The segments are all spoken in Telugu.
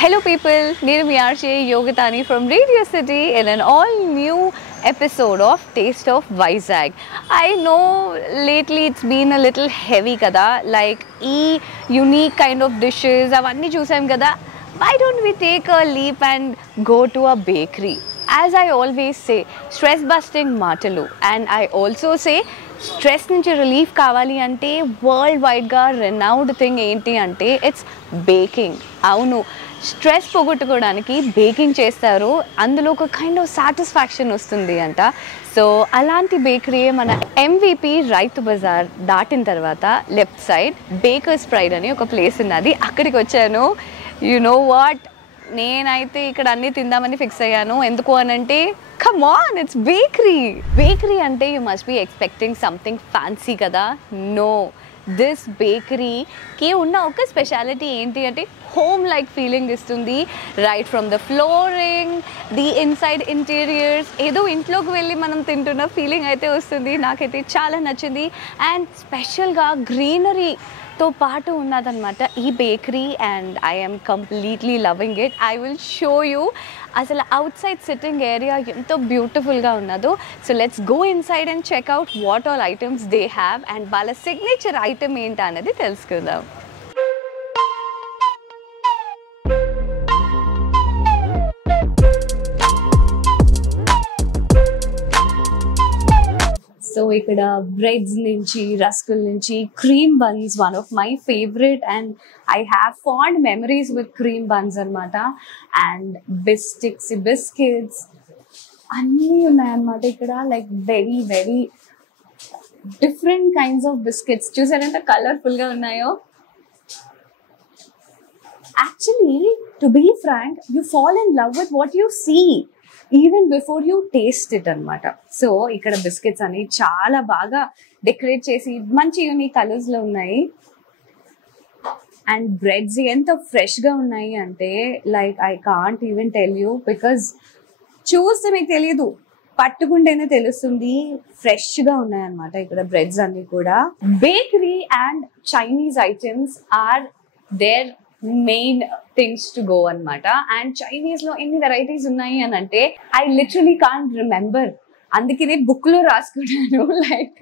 Hello people, నేను మీ RJ యోగతాని from Radio City in an all new episode of Taste of Vizag. I know lately it's been a little heavy kada, like ఈ unique kind of dishes అవన్నీ చూసాం కదా. Why don't we take a leap and go to a bakery? As I always say, stress busting మాటలు, and I also say stress నుంచి రిలీఫ్ కావాలి అంటే వరల్డ్ వైడ్గా రెనౌడ్ థింగ్ ఏంటి అంటే ఇట్స్ బేకింగ్. అవును, స్ట్రెస్ పోగొట్టుకోవడానికి బేకింగ్ చేస్తారు, అందులో ఒక కైండ్ ఆఫ్ సాటిస్ఫాక్షన్ వస్తుంది అంట. సో అలాంటి బేకరీయే మన MVP రైతు బజార్ దాటిన తర్వాత లెఫ్ట్ సైడ్ బేకర్స్ ప్రైడ్ అని ఒక ప్లేస్ ఉన్నది. అక్కడికి వచ్చాను. యు నో వాట్, నేనైతే ఇక్కడ అన్నీ తిందామని ఫిక్స్ అయ్యాను. ఎందుకు అనంటే come on, it's bakery. Bakery ante you must be expecting something fancy kada. No, this bakery ki unna oka speciality enti ante home like feeling istundi, right from the flooring, the inside interiors, edo intloki velli manam tintuna feeling aithe vastundi. Nakaithe chaala nachindi, and special ga greenery తో పాటు ఉన్నదన్నమాట ఈ bakery, and I am completely loving it. I will show you అసలు అవుట్ సైడ్ సిట్టింగ్ ఏరియా ఎంతో బ్యూటిఫుల్గా ఉన్నదో. So let's go inside and check out what all items they have and వాళ్ళ సిగ్నేచర్ ఐటమ్ ఏంటి అనేది తెలుసుకుందాం. సో ఇక్కడ బ్రెడ్స్ నుంచి, రస్కుల నుంచి, cream buns one of my favourite, and I have fond memories with cream buns అనమాట. అండ్ బిస్కెట్స్ అన్నీ ఉన్నాయన్నమాట ఇక్కడ. Like very very different kinds of biscuits. చూసారంటే కలర్ఫుల్గా ఉన్నాయో. Actually to be frank, you fall in love with what you see even before you taste it అనమాట. సో ఇక్కడ బిస్కెట్స్ అని చాలా బాగా డెకరేట్ చేసి మంచి యూనిక్ కలర్స్లో ఉన్నాయి. అండ్ బ్రెడ్స్ ఎంత ఫ్రెష్గా ఉన్నాయి అంటే like I can't even tell you, because చూస్తే మీకు తెలియదు, పట్టుకుంటేనే తెలుస్తుంది. ఫ్రెష్గా ఉన్నాయన్నమాట ఇక్కడ బ్రెడ్స్ అన్ని కూడా. Bakery and Chinese items are their main things to go అనమాట. అండ్ చైనీస్ లో ఎన్ని వెరైటీస్ ఉన్నాయి అని అంటే ఐ లిటరలీ కాంట్ రిమెంబర్. అందుకనే బుక్ లో రాసుకున్నాను. Like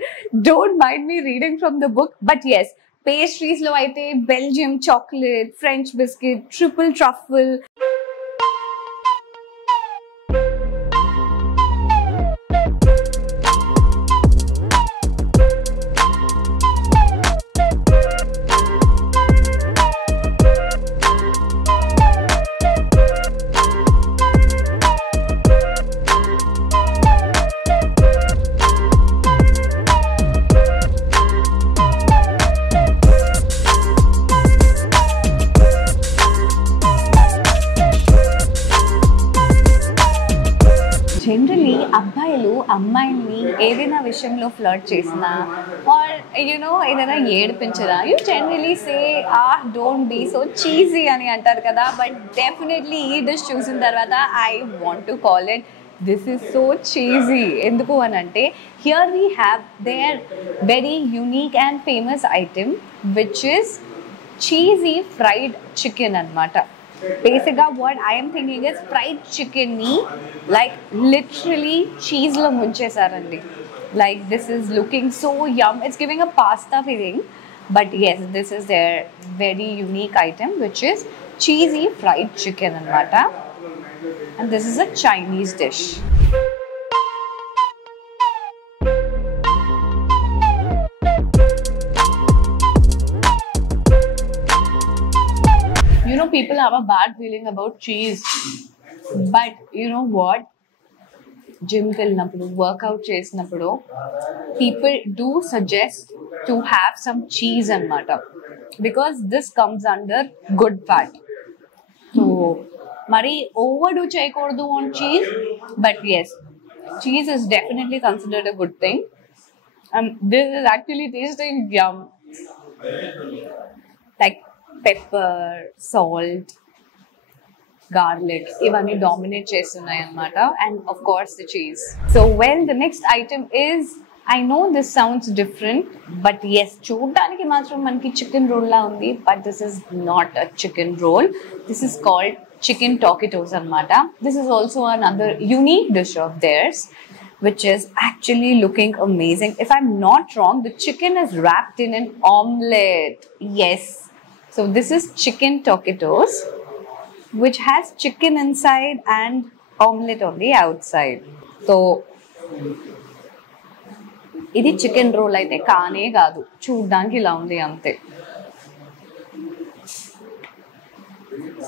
don't mind me reading from the book. But yes, pastries లో అయితే Belgium chocolate, French biscuit, triple truffle, generally అబ్బాయిలు అమ్మాయిల్ని ఏదైనా విషయంలో ఫ్లర్ట్ చేసినా ఆర్ యూనో ఏదైనా ఏడిపించరా, you generally say don't be so cheesy అని అంటారు కదా. బట్ డెఫినెట్లీ ఈ డిష్ చూసిన తర్వాత I want to call it this is so cheesy. ఎందుకు అని అంటే here we have their very unique and famous item which is cheesy fried chicken అనమాట. Basically what I am thinking is fried chicken ni like literally cheese lo munchesarandi. Like this is looking so yum. It's giving a pasta feeling. But yes, this is their very unique item which is cheesy fried chicken anamata. And this is a Chinese dish. You know, people have a bad feeling about cheese, but you know what, gym kellinappudu, workout chesinappudu, people do suggest to have some cheese anamata, because this comes under good fat. So mari overdo cheyakodu on cheese, but yes, cheese is definitely considered a good thing. This is actually tasting yum. Like pepper, salt, garlic, ఇవన్నీ డామినేట్ చేస్తున్నాయి అన్నమాట. And of course the cheese. So well, the next item is I know this sounds different, but yes, చూడడానికి మాత్రం మనకి చికెన్ రోల్ లా ఉంది, but this is not a chicken roll. This is called chicken taquitos అన్నమాట. This is also another unique dish of theirs, which is actually looking amazing. If I'm not wrong, the chicken is wrapped in an omelette. Yes. So this is chicken taquitos, which has chicken inside and omelette on the outside. So ఇది చికెన్ రోల్ అయితే కానే కాదు, చూడ్డానికి ఇలా ఉంది అంతే.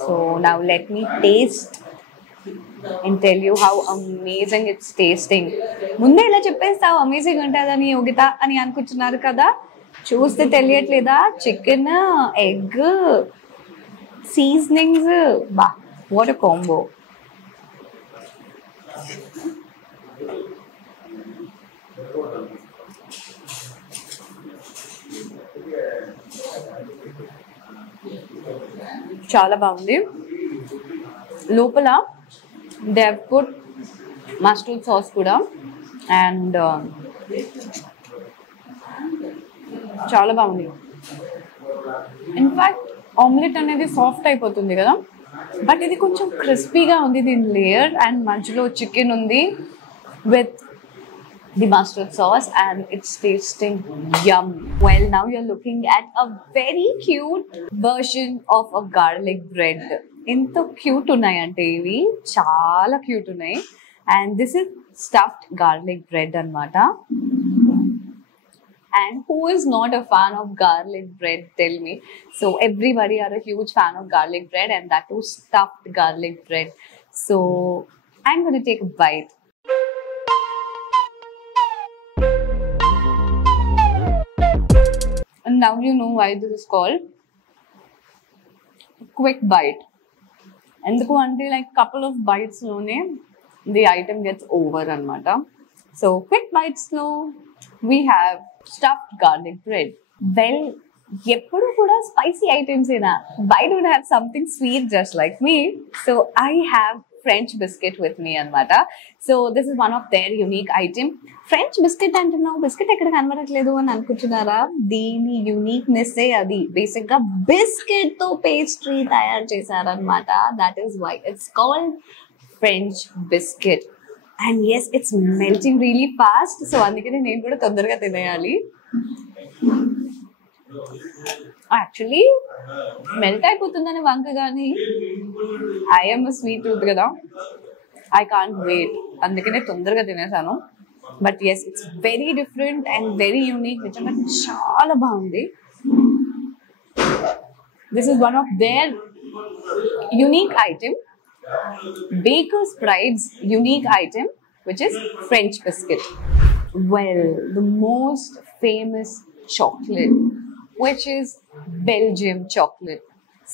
So now let me taste and tell you how amazing it's tasting. ముందే ఇలా చెప్పేస్తావు అమేజింగ్ ఉంటుందని యోగిత అని అనుకుంటున్నారు కదా, చూస్తే తెలియట్లేదా? చికెన్, ఎగ్, సీజనింగ్స్, బా వాట్ ఎ కాంబో. చాలా బాగుంది. లోపల they have put mustard sauce కూడా, అండ్ చాలా బాగుంది. ఇన్ఫ్యాక్ట్ ఆమ్లెట్ అనేది సాఫ్ట్ అయిపోతుంది కదా, బట్ ఇది కొంచెం క్రిస్పీగా ఉంది దీని లేయర్, అండ్ మధ్యలో చికెన్ ఉంది with the mustard sauce, and it's tasting yum. Well, now you're looking at a very cute version of a garlic bread. Into cute unnayante ivi chaala cute unnai, and this is stuffed garlic bread anamata. And who is not a fan of garlic bread, tell me? So everybody are a huge fan of garlic bread, and that too stuffed garlic bread. So I'm going to take a bite. And now you know why this is called quick bite. Enduku ante like couple of bites lone the item gets over anamata. So quick bites lo we have stuffed garlic bread. Well, eppudu kuda spicy items ena, why don't I have something sweet just like me? So I have French biscuit with me anamata. So this is one of their unique item. French biscuit అంటున్నావు, బిస్కెట్ ఎక్కడ కనబడట్లేదు అని అనుకుంటున్నారా? దీని యూనిక్నెస్ అది బేసిక్ గా బిస్కెట్ తో పేస్ట్రీ తయారు చేశారనమాట. That is why it's called French biscuit. And yes, it's melting really fast. So అందుకనే నేను కూడా తొందరగా తినేయాలి. యాక్చువల్లీ మెల్ట్ అయిపోతుందని వంక కానీ ఐఎమ్ స్వీట్ టూత్ కదా, ఐ కాంట్ వెయిట్, అందుకనే తొందరగా తినేసాను. But yes, it's very different and very unique. నిజంగా చాలా బాగుంది. This is one of their unique item, Baker's Pride's unique item, which is French biscuit. Well, the most famous chocolate, which is Belgium chocolate.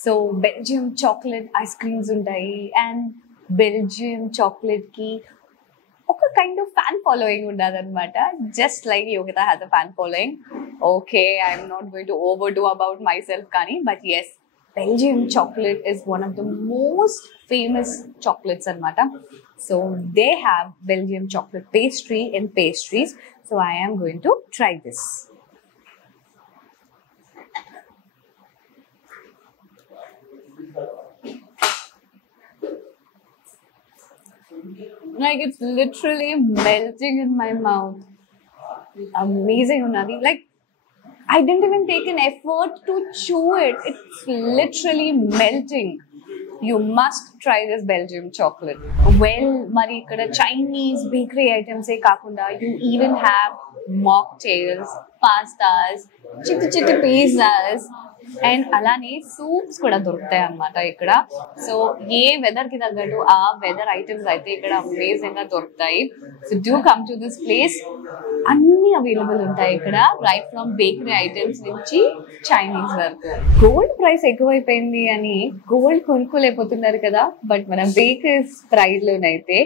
So Belgium chocolate ice creams untai, and Belgium chocolate ki oka kind of fan following undadannamata, just like Yogita has a fan following. Okay, I'm not going to overdo about myself kani, but yes, Belgium chocolate is one of the most famous chocolates anamata. So they have Belgium chocolate pastry in pastries. So I am going to try this. Like, it's literally melting in my mouth. Amazing unnadi. Like, I didn't even take an effort to chew it. It's literally melting. You must try this Belgium chocolate. Well, mari ikkada Chinese bakery items e kakunda, you even have mocktails, pastas, chitti pizzas, and alane soups kuda doruktayi annamata ikkada. So ye weather ki taggatu aa weather items aithe ikkada amazing ga doruktayi. So do come to this place. అన్ని అవైలబుల్ ఉంటాయి ఇక్కడ, రైట్ ఫ్రమ్ బేకరీ ఐటమ్స్ నుంచి చైనీస్ వరకు. గోల్డ్ ప్రైస్ ఎక్కువైపోయింది అని గోల్డ్ కొనుక్కోలేకపోతున్నారు కదా, బట్ మన బేకర్స్ ప్రైస్ లోనైతే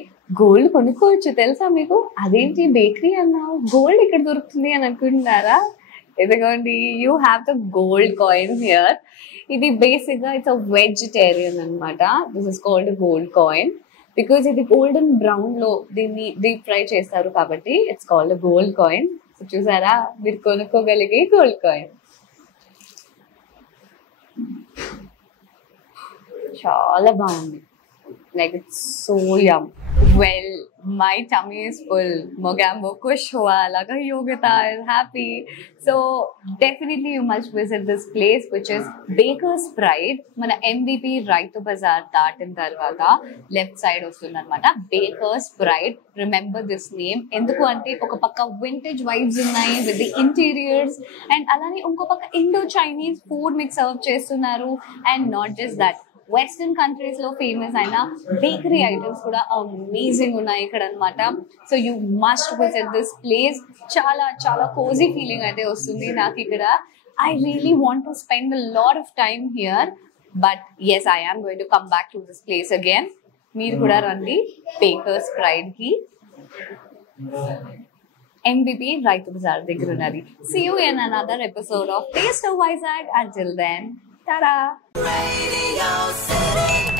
గోల్డ్ కొనుక్కోవచ్చు. తెలుసా మీకు? అదేంటి బేకరీ అన్నావు, గోల్డ్ ఇక్కడ దొరుకుతుంది అని అనుకుంటున్నారా? ఇదిగోండి, you have the gold coin here. ఇది బేసిక్ గా ఇట్స్ అ వెజిటేరియన్ అనమాట. This is called gold coin because ఇది గోల్డెన్ బ్రౌన్ లో దీన్ని డీప్ ఫ్రై చేస్తారు కాబట్టి it's called gold coin. So చూసారా, మీరు కొనుక్కోగలిగే గోల్డ్ కాయిన్. చాలా బాగుంది. Like it's so yum. Well, my tummy is full. Mogambo kush hua, laga Yogita is happy. So definitely you must visit this place, which is Baker's Pride. Mana MVP Raitu Bazaar daatin tarvata left side ostundannamata. Baker's Pride. Remember this name. Enduku ante oka pakka vintage vibes unnayi with the interiors, and alani inko pakka Indo Chinese food mix serve chestunnaru. And not just that, western countries లో ఫేమస్ అయిన బేకరీ ఐటమ్స్ కూడా అమేజింగ్ ఉన్నాయి ఇక్కడ అనమాట. So you must visit this place. చాలా చాలా కోజీ ఫీలింగ్ అయితే వస్తుంది నాకు ఇక్కడ. I really want to spend a lot of time here, but yes, I am going to come back to this place again. మీరు కూడా రండి బేకర్స్ ప్రైడ్ కి. MVP రైతు బజార్ దగ్గర ఉన్నది. See you in another episode of Taste of Vizag. Until then, ta-da! Radio City.